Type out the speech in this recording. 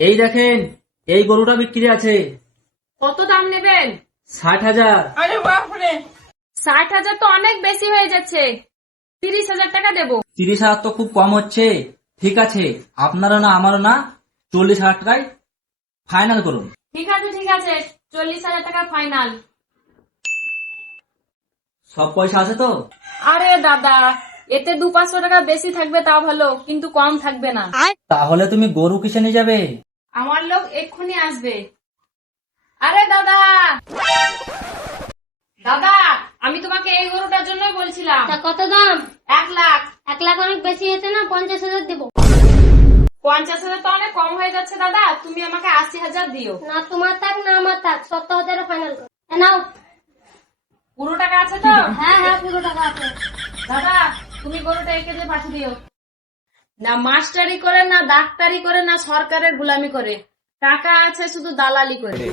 এই দেখেন, এই গরুটা বিক্রি আছে। কত দাম নেবেন? 60,000। আরে বাপরে, 60,000 তো অনেক বেশি হয়ে যাচ্ছে, 30,000 টাকা দেবো। 30,000 তো খুব কম হচ্ছে। ঠিক আছে, আপনারও না আমারও না, 40,000 টাকায় ফাইনাল করুন। ঠিক আছে 40,000 টাকা ফাইনাল। সব পয়সা আছে তো? আরে দাদা, এতে 200-500 টাকা বেশি থাকবে তা ভালো, কিন্তু কম থাকবে না। তাহলে তুমি গরু কিসে নিয়ে যাবে? আমার লোক এক্ষুনি আসবে। আরে দাদা, দাদা, আমি তোমাকে এই গরুটার জন্যই বলছিলাম। তা কত দাম? 1 লাখ। 1 লাখ অনেক বেশি হয়েছে না, 50,000 দেবো। 50,000 তো অনেক কম হয়ে যাচ্ছে দাদা, তুমি আমাকে 80,000 দিও। না তোমার থাক না আমার থাক, 70,000 ফাইনাল করো। নাও। পুরো টাকা আছে তো? হ্যাঁ হ্যাঁ, পুরো টাকা আছে। দাদা, তুমি গরুটা একে দিয়ে পাঠিয়ে দিও। না মাস্টারি করে, না ডাক্তারি করে, না সরকারের গুলামি করে, টাকা আছে শুধু দালালি করে।